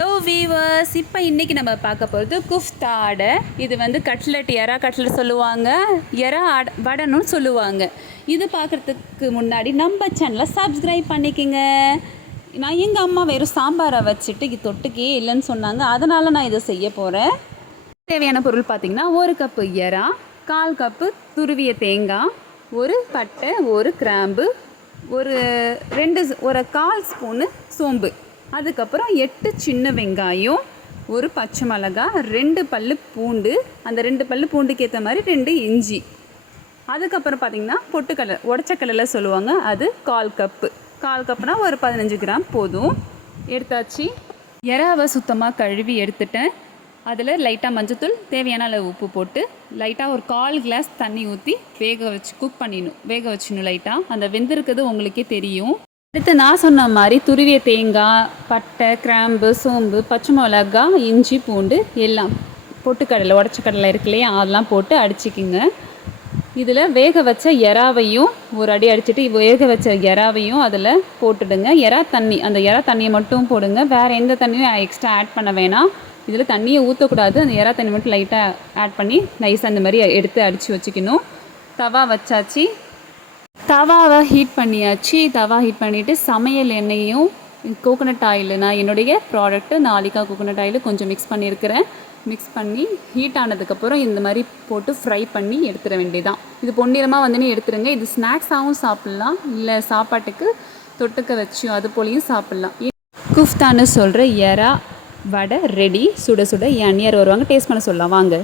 So viewers இப்போ இன்றைக்கி நம்ம பார்க்க போகிறது குஃப்தா அடை. இது வந்து கட்லெட் எறா கட்லெட் சொல்லுவாங்க. எறா அட வடனும் சொல்லுவாங்க. இது பார்க்குறதுக்கு முன்னாடி நம்ம சேனலை சப்ஸ்கிரைப் பண்ணிக்கோங்க. நான் எங்கள் அம்மா வெறும் சாம்பாரை வச்சுட்டு இது தொட்டுக்கே இல்லைன்னு சொன்னாங்க. அதனால் நான் இதை செய்ய போகிறேன் தேவையான பொருள் பார்த்திங்கன்னா ஒரு கப்பு எறா கால் கப்பு துருவிய தேங்காய் ஒரு பட்டை ஒரு கிராம்பு ஒரு ரெண்டு ஒரு கால் ஸ்பூனு சோம்பு. அதுக்கப்புறம் எட்டு சின்ன வெங்காயம் ஒரு பச்சை மிளகா ரெண்டு பல் பூண்டு. அந்த ரெண்டு பல் பூண்டுக்கு ஏற்ற மாதிரி ரெண்டு இஞ்சி. அதுக்கப்புறம் பார்த்தீங்கன்னா பொட்டுக்கடலை உடச்சக்கடலை சொல்லுவாங்க அது கால் கப்பு. கால் கப்புனா ஒரு பதினஞ்சு கிராம் போதும். எடுத்தாச்சு. இறாவை சுத்தமாக கழுவி எடுத்துட்டேன். அதில் லைட்டாக மஞ்சத்தூள் தேவையான அளவு உப்பு போட்டு லைட்டாக ஒரு கால் கிளாஸ் தண்ணி ஊற்றி வேக வச்சு குக் பண்ணிடணும். வேக வச்சிடணும் லைட்டாக அந்த வெந்திருக்கிறது உங்களுக்கே தெரியும். அடுத்து நான் சொன்ன மாதிரி துருவிய தேங்காய் பட்டை கிராம்பு சோம்பு பச்சை மிளகா இஞ்சி பூண்டு எல்லாம் பொட்டுக்கடலை உடச்ச கடலை இருக்கு இல்லையா? அதெல்லாம் போட்டு அடிச்சிக்கிங்க. இதில் வேக வச்ச எறாவையும் ஒரு அடி அடிச்சுட்டு வேக வச்ச எறாவையும் அதில் போட்டுடுங்க. எறா தண்ணி அந்த எறா தண்ணியை மட்டும் போடுங்க. வேறு எந்த தண்ணியும் எக்ஸ்ட்ரா ஆட் பண்ண வேணாம். இதில் தண்ணியை ஊற்றக்கூடாது அந்த எறா தண்ணி மட்டும் லைட்டாக ஆட் பண்ணி நைஸாக அந்த மாதிரி எடுத்து அடித்து வச்சுக்கணும். தவா வச்சாச்சு. தவாவை ஹீட் பண்ணியாச்சு. தவா ஹீட் பண்ணிவிட்டு சமையல் எண்ணெயும் கோகோனட் ஆயில் நான் என்னுடைய ப்ராடக்ட்டு நாளிக்கா கோகோனட் ஆயில் கொஞ்சம் மிக்ஸ் பண்ணியிருக்கிறேன். மிக்ஸ் பண்ணி ஹீட் ஆனதுக்கப்புறம் இந்த மாதிரி போட்டு ஃப்ரை பண்ணி எடுத்துட வேண்டியதான் இது பொன்னிறமாக வந்துன்னு எடுத்துருங்க. இது ஸ்நாக்ஸாகவும் சாப்பிட்லாம். இல்லை சாப்பாட்டுக்கு தொட்டுக்க வச்சு அது போலையும் சாப்பிட்லாம். குஃப்தான்னு சொல்கிற எறா வடை ரெடி சுட சுட என் அன்னியார் வருவாங்க டேஸ்ட் பண்ண சொல்லலாம். வாங்க.